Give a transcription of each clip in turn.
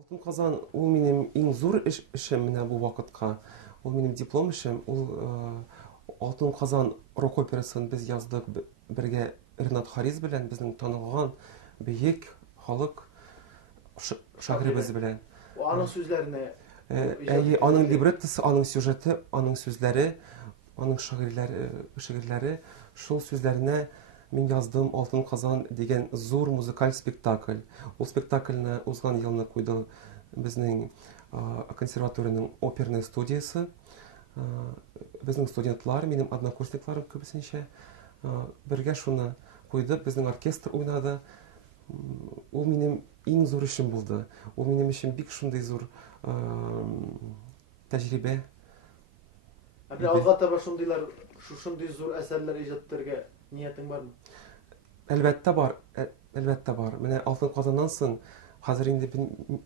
Алтын казан ул минем иң зур эшем менә бу вакытка. Ул минем диплом эшем. Ул Алтын казан рок операсын без яздык бергә Ренат Харис белән, безнең танылган бөек халык шагыйребез белән. Аның сүзләренә Әйе, аның либреттосы, аның сюжеты, аның сүзләре, аның шигырьләре, шул сүзләренә мин яздым Алтын казан дигән зур музыкаль спектакль. Ул спектакльне узган елны куйды безнең консерваториянең оперная студиясы. Безнең студентлар, минем однокурсникларым күбесенчә бергә шуны куйдык, безнең оркестр уйнады. Ул минем иң зур эшем булды. Ул минем өчен бик шундый зур тәҗрибә. Алга таба шундыйлар, шундый зур әсәрләр иҗат итәргә ниятең бармы? Әлбәттә бар, әлбәттә бар. Менә Алтын казаннан соң хәзер инде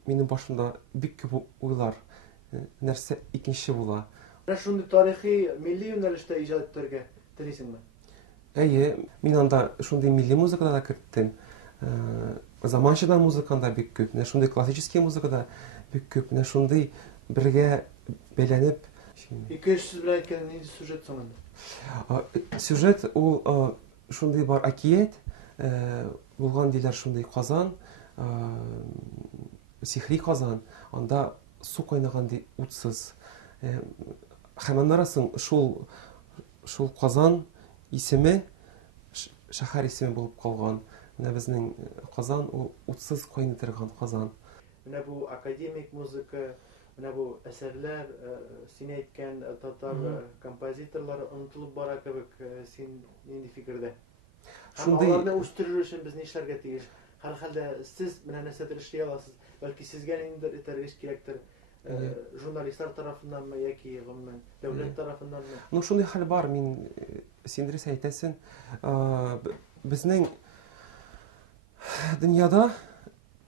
минем башымда бик күп уйлар, нәрсә икенче була. Менә шундый тарихи, милли юнәлештә иҗат итәргә телисеңме? Әйе, мин анда шундый милли музыкада да киттем. Заманча музыканда бик күп, менә шундый классический музыкада бик күп, менә шундый бергә бәйләнеп. Ике-өч сүз белән әйткәндә нинди сюжет соң инде? Сюжет ул шундый бар әкият, булган диләр шундый Казан, сихри Казан, анда су кайнаган ди утсыз. Һәм аннан шул Казан исеме шәһәр исеме булып калган. Менә безнең Казан ул утсыз кайный торган Казан. Менә бу академик музыка, менә бу әсәрләр, син әйткән татар композиторлары онытылып бара кебек, син нинди фикердә? Шундый аларны үстерү өчен без нишләргә тиеш? Һәрхәлдә сез менә нәрсәдер эшли аласыз, бәлки сезгә ниндидер итәргә кирәктер, журналистлар тарафынданмы яки гомумән дәүләт тарафынданмы? Ну шундый хәл бар, мин син дөрес әйтәсең. Безнең дөньяда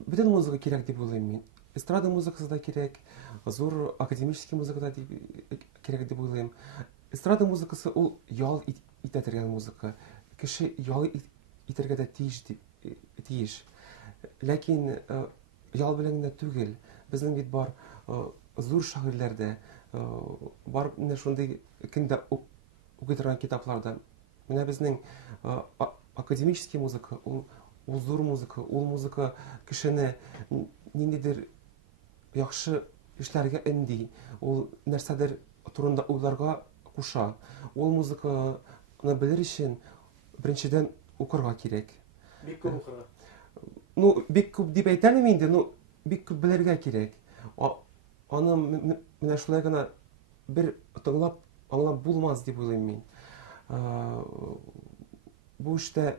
бөтен музыка кирәк дип уйлыйм мин. Эстрада музыкасы да кирәк, зур академический музыка да кирәк дип уйлыйм. Эстрада музыкасы ул ял итә торган музыка. Кеше ял итәргә дә тиеш. Ләкин ял белән генә түгел. Безнең бит бар зур шагыйрьләрдә, бар менә шундый кемдә укый торган китапларда. Менә безнең академический музыка, ул зур музыка, ул музыка кешене ниндидер яхшы эшләргә өнди, ул нәрсәдер турында уйларга куша. Ул музыканы белер өчен беренчедән укырга кирәк. Бик күп укырга. Ну, бик күп дип әйтәлем инде, ну, бик күп белергә кирәк. Аны менә шулай гына бер тыңлап аңлап булмас дип уйлыйм мин. Бу эштә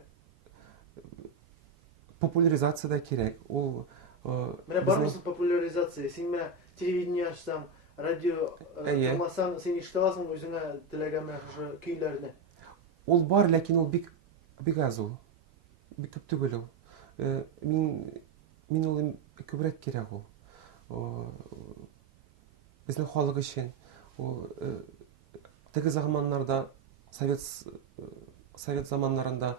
популяризация да кирәк. Ул менә бармысың популяризация, син менә телевидение ачсаң, радио тыңласаң, син ишетә аласың үзеңә теләгән шушы көйләрне. Ул бар, ләкин ул бик аз ул. Бик күп түгел ул. Мин ул күбрәк кирәк ул. Безнең халык өчен ул теге заманнарда, совет заманнарында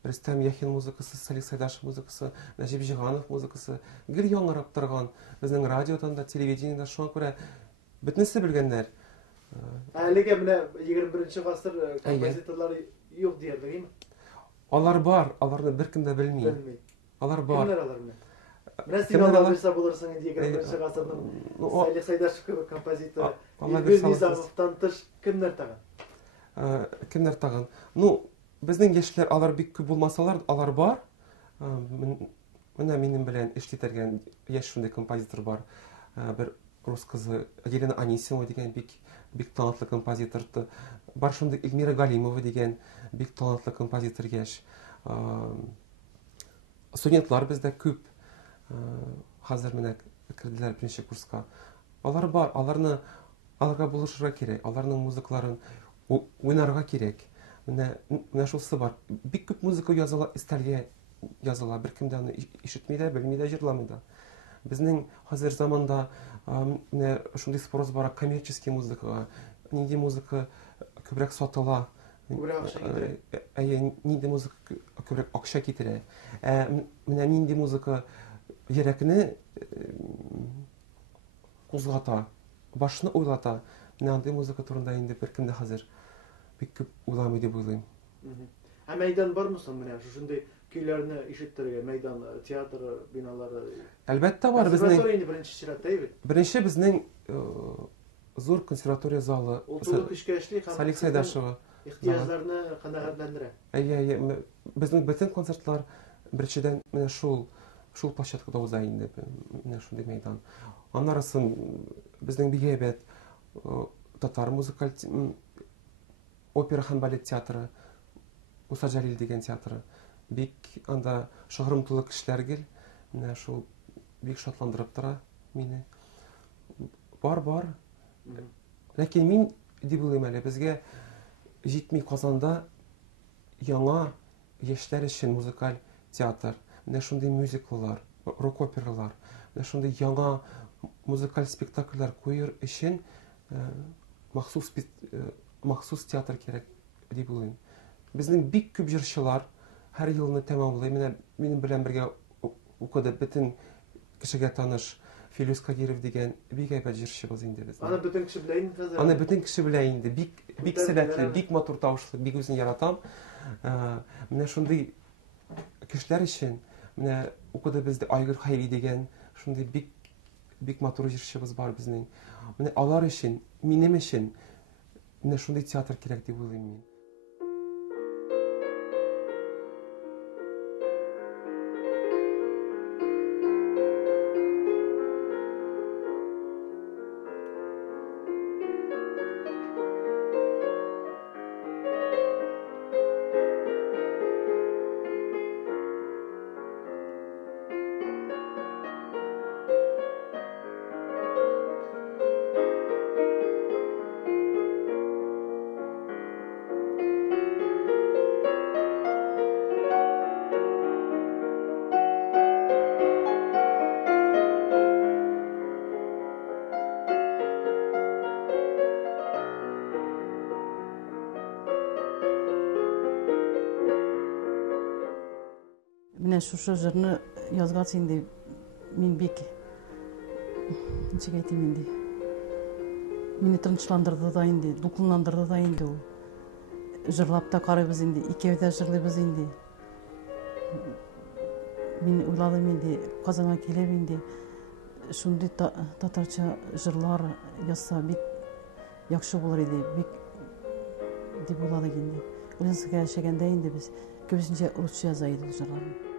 Рөстәм Яхин музыкасы, Салих Сайдашев музыкасы, Нәҗип Җиһанов музыкасы гел яңгырап торган. Безнең радиодан да, телевидениедә шуңа күрә бөтенесе белгәннәр. Әлегә менә 21 гасыр композиторлары юк диярлегеме? Алар бар, аларны беркем дә белми. Алар бар. Кемнәр алар менә? Менә син алар берсә булырсың инде 21 гасырның Салих Сайдашев кебек композитор, Низамовтан тыш кемнәр тагын? Кемнәр тагын? Ну, безнең яшьләр алар бик күп булмасалар, алар бар. Менә минем белән эшли торган яшь шундый композитор бар. Бер рус кызы Елена Анисимова дигән бик талантлы композитор. Бар шундый Эльмира Галимова дигән бик талантлы композитор яшь. Студентлар бездә күп. Хәзер менә керделәр беренче курска. Алар бар, аларга булышырга кирәк, аларның музыкаларын уйнарга кирәк. Менә шулсы бар. Бик күп музыка языла, истәлгә языла. Беркем дә аны ишетми дә, белми дә, җырламый да. Безнең хәзер заманда менә шундый спрос бара коммерческий музыкага. Нинди музыка күбрәк сатыла, Күбрәк акча китерә. нинди музыка күбрәк акча китерә. Менә нинди музыка йөрәкне кузгата, башны уйлата. Менә андый музыка турында инде беркем дә хәзер бик күп уйламый дип уйлыйм. Һәм мәйдан бармы соң менә шушындый көйләрне ишеттерергә мәйдан, театр биналары? Әлбәттә бар безнең. Консерватория инде беренче чиратта бит. Беренче безнең зур консерватория залы Ул тулы көчкә эшли һәм Салих Сайдашева. ихтыяҗларны канәгатьләндерә. Безнең бөтен концертлар беренчедән менә шул площадкада уза инде, менә шундый мәйдан. Аннары соң безнең бик әйбәт татар музыкаль опера һәм балет театры, Муса Җәлил дигән театры. Бик анда шыгрым тулы кешеләр гел, менә шул бик шатландырып тора мине. Бар. Ләкин мин дип уйлыйм әле, безгә җитми Казанда яңа яшьләр өчен музыкаль театр, менә шундый мюзикллар, рок-опералар, менә шундый яңа музыкаль спектакльләр куер өчен махсус театр кирәк дип уйлыйм. Безнең бик күп җырчылар һәр елны тәмамлый. Менә минем белән бергә укыды бөтен кешегә таныш Филүс Кадиров дигән бик әйбәт җырчыбыз инде безнең. Аны бөтен кеше белә инде хәзер. Аны бөтен кеше белә инде. Бик сәләтле, бик матур тавышлы, бик үзен яратам. Менә шундый кешеләр өчен, менә укыды бездә Айгыр Хайри дигән шундый бик матур җырчыбыз бар безнең. Менә алар өчен, минем өчен менә шундый театр кирәк дип уйлыйм мин. Менә шушы җырны язгач инде мин бик ничек әйтим инде. Мине тынычландырды да инде, дулкынландырды да инде ул. Җырлап та карыйбыз инде, икәү дә җырлыйбыз инде. Мин уйладым инде, Казанга килеп инде шундый татарча җырлар язса бик яхшы булыр иде, бик дип уйладык инде. Ульяновскига яшәгәндә инде без күбесенчә русча яза идек җырларны.